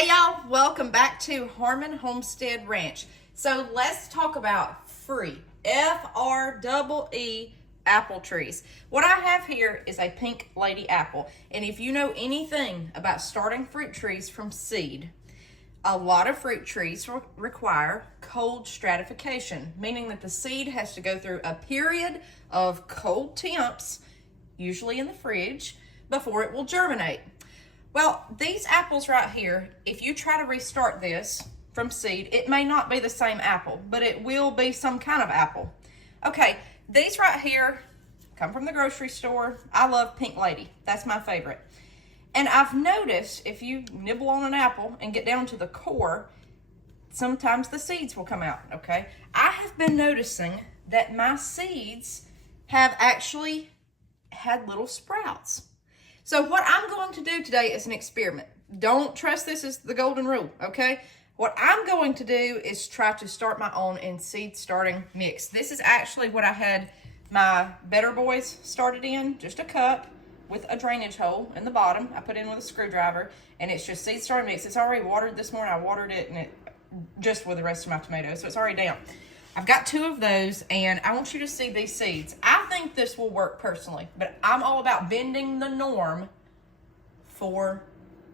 Hey y'all, welcome back to Harmon Homestead Ranch. So let's talk about free, F-R-E-E apple trees. What I have here is a pink lady apple. And if you know anything about starting fruit trees from seed, a lot of fruit trees require cold stratification, meaning that the seed has to go through a period of cold temps, usually in the fridge, before it will germinate. Well, these apples right here, if you try to restart this from seed, it may not be the same apple, but it will be some kind of apple. Okay, these right here come from the grocery store. I love Pink Lady. That's my favorite. And I've noticed if you nibble on an apple and get down to the core, sometimes the seeds will come out, okay? I have been noticing that my seeds have actually had little sprouts. So what I'm going to do today is an experiment. Don't trust this as the golden rule, okay? What I'm going to do is try to start my own in seed starting mix. This is actually what I had my Better Boys started in, just a cup with a drainage hole in the bottom. I put in with a screwdriver, and it's just seed starting mix. It's already watered this morning. I watered it, and it just with the rest of my tomatoes, so it's already down. I've got 2 of those, and I want you to see these seeds. I think this will work personally, but I'm all about bending the norm for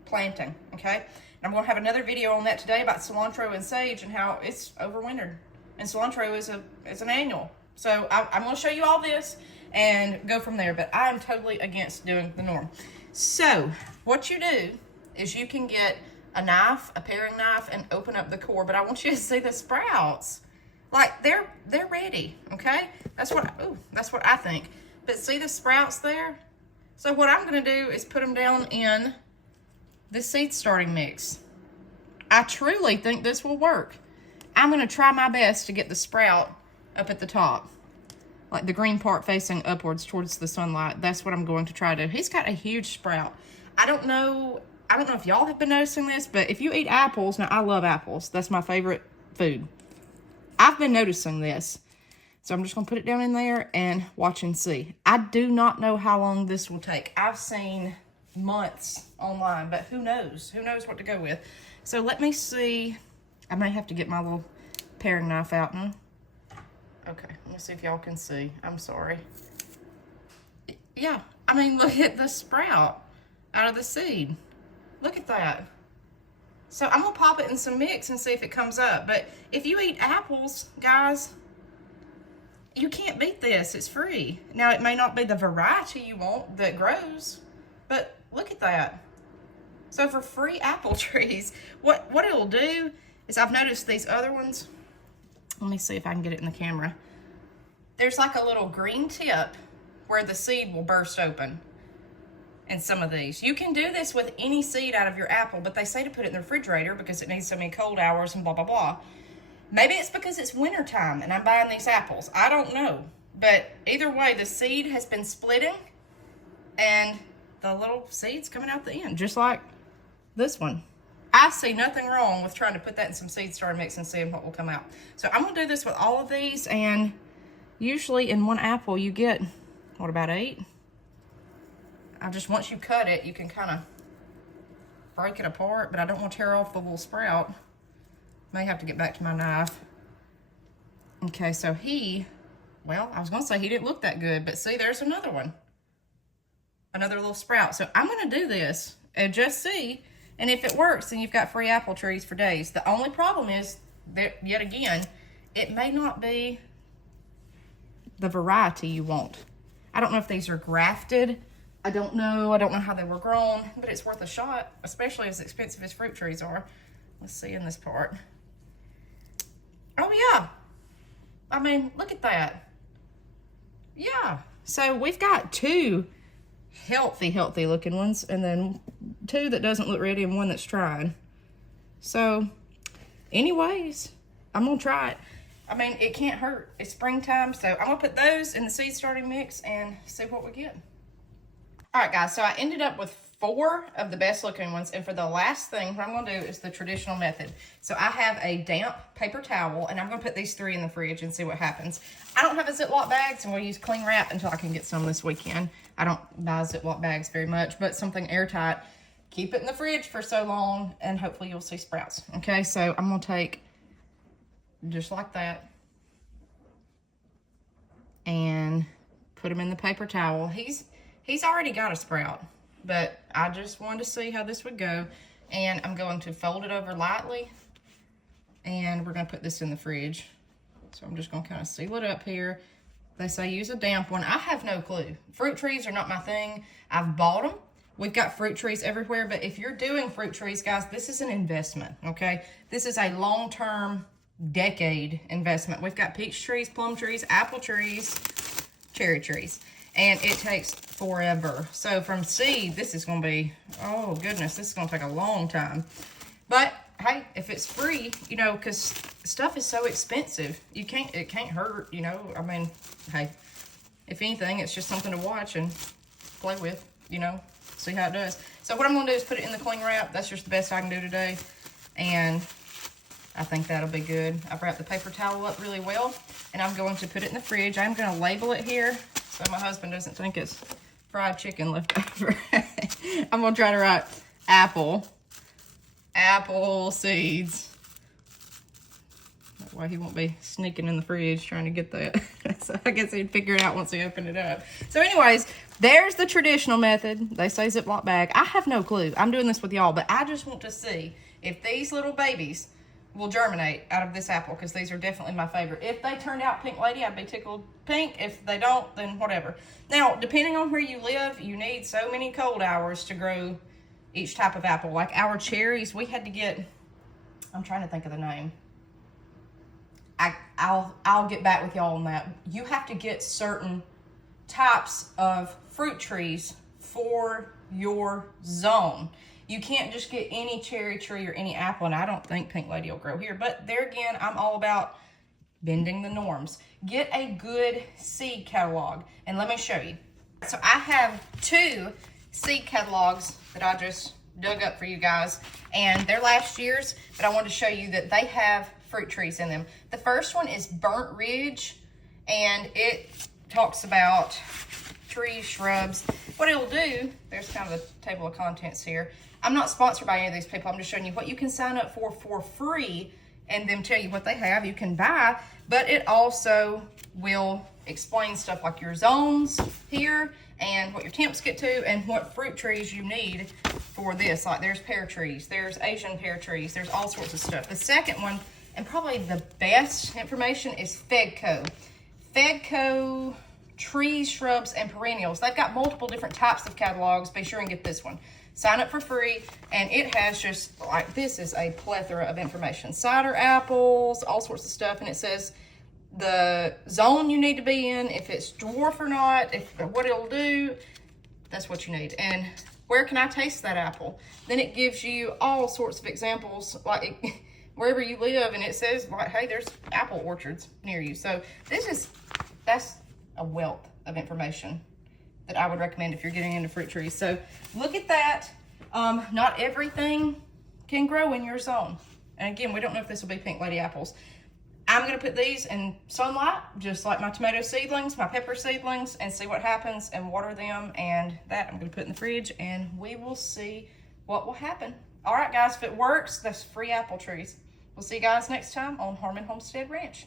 planting, okay? And I'm going to have another video on that today about cilantro and sage and how it's overwintered. And cilantro is an annual. So I'm going to show you all this and go from there, but I am totally against doing the norm. So what you do is you can get a knife, a paring knife, and open up the core, but I want you to see the sprouts. Like they're ready, okay? That's what I think. But see the sprouts there? So what I'm gonna do is put them down in the seed starting mix. I truly think this will work. I'm gonna try my best to get the sprout up at the top, like the green part facing upwards towards the sunlight. That's what I'm going to try to do. He's got a huge sprout. I don't know if y'all have been noticing this, but if you eat apples, now I love apples. That's my favorite food. I've been noticing this. So I'm just going to put it down in there and watch and see. I do not know how long this will take. I've seen months online, but who knows? Who knows what to go with? So let me see. I may have to get my little paring knife out. Okay, let me see if y'all can see. I'm sorry. Yeah, I mean, look at the sprout out of the seed. Look at that. So I'm going to pop it in some mix and see if it comes up. But if you eat apples, guys, you can't beat this. It's free. Now, it may not be the variety you want that grows, but look at that. So for free apple trees, what it'll do is I've noticed these other ones. Let me see if I can get it in the camera. There's like a little green tip where the seed will burst open. And some of these. You can do this with any seed out of your apple, but they say to put it in the refrigerator because it needs so many cold hours and blah, blah, blah. Maybe it's because it's winter time and I'm buying these apples. I don't know. But either way, the seed has been splitting and the little seed's coming out the end, just like this one. I see nothing wrong with trying to put that in some seed starter mix and seeing what will come out. So I'm going to do this with all of these, and usually in one apple you get, what, about 8? Once you cut it, you can kind of break it apart, but I don't want to tear off the little sprout. May have to get back to my knife. Okay, so I was going to say he didn't look that good, but see, there's another one. Another little sprout. So I'm going to do this and just see, and if it works, then you've got free apple trees for days. The only problem is that, yet again, it may not be the variety you want. I don't know if these are grafted. I don't know how they were grown, but it's worth a shot, especially as expensive as fruit trees are. Let's see in this part. Oh yeah. I mean, look at that. Yeah. So we've got 2 healthy looking ones, and then 2 that doesn't look ready and 1 that's trying. So anyways, I'm going to try it. I mean, it can't hurt. It's springtime, so I'm going to put those in the seed starting mix and see what we get. All right, guys, so I ended up with 4 of the best looking ones, and for the last thing, what I'm going to do is the traditional method. So I have a damp paper towel, and I'm going to put these 3 in the fridge and see what happens. I don't have a Ziploc bag, so I'm going to use cling wrap until I can get some this weekend. I don't buy Ziploc bags very much, but something airtight keep it in the fridge for so long, and hopefully you'll see sprouts. Okay, so I'm gonna take just like that and put him in the paper towel. He's already got a sprout, but I just wanted to see how this would go. And I'm going to fold it over lightly, and we're gonna put this in the fridge. So I'm just gonna kind of seal it up here. They say use a damp one. I have no clue. Fruit trees are not my thing. I've bought them. We've got fruit trees everywhere, but if you're doing fruit trees, guys, this is an investment, okay? This is a long-term, decade investment. We've got peach trees, plum trees, apple trees, cherry trees, and it takes forever. So from seed, this is gonna be, oh goodness, this is gonna take a long time. But hey, if it's free, you know, because stuff is so expensive, it can't hurt, you know. I mean, hey, if anything, it's just something to watch and play with, you know, see how it does. So what I'm gonna do is put it in the cling wrap. That's just the best I can do today, and I think that'll be good. I've wrapped the paper towel up really well, and I'm going to put it in the fridge. I'm gonna label it here so my husband doesn't think it's fried chicken left over. I'm gonna try to write apple seeds. That way he won't be sneaking in the fridge trying to get that. So I guess he'd figure it out once he opened it up. So anyways, there's the traditional method. They say Ziploc bag. I have no clue. I'm doing this with y'all, but I just want to see if these little babies will germinate out of this apple, because these are definitely my favorite. If they turned out pink lady, I'd be tickled pink. If they don't, then whatever. Now, depending on where you live, you need so many cold hours to grow each type of apple. Like our cherries, we had to get, I'm trying to think of the name. I'll get back with y'all on that. You have to get certain types of fruit trees for your zone. You can't just get any cherry tree or any apple, and I don't think pink lady will grow here. But there again, I'm all about bending the norms. Get a good seed catalog, and let me show you. So I have 2 seed catalogs that I just dug up for you guys, and they're last year's, but I wanted to show you that they have fruit trees in them. The first one is Burnt Ridge, and it talks about trees, shrubs. What it'll do, there's kind of a table of contents here. I'm not sponsored by any of these people. I'm just showing you what you can sign up for free, and them tell you what they have. You can buy, but it also will explain stuff like your zones here and what your temps get to and what fruit trees you need for this. Like there's pear trees, there's Asian pear trees, there's all sorts of stuff. The second one, and probably the best information, is FEDCO. FEDCO trees, shrubs, and perennials. They've got multiple different types of catalogs. Be sure and get this one. Sign up for free, and it has just, like, this is a plethora of information. Cider apples, all sorts of stuff, and it says the zone you need to be in, if it's dwarf or not, what it'll do, that's what you need. And where can I taste that apple? Then it gives you all sorts of examples, like wherever you live, and it says, like, hey, there's apple orchards near you. So that's a wealth of information that I would recommend if you're getting into fruit trees. So look at that. Not everything can grow in your zone. And again, we don't know if this will be pink lady apples. I'm gonna put these in sunlight, just like my tomato seedlings, my pepper seedlings, and see what happens and water them. And that I'm gonna put in the fridge, and we will see what will happen. All right, guys, if it works, that's free apple trees. We'll see you guys next time on Harmon Homestead Ranch.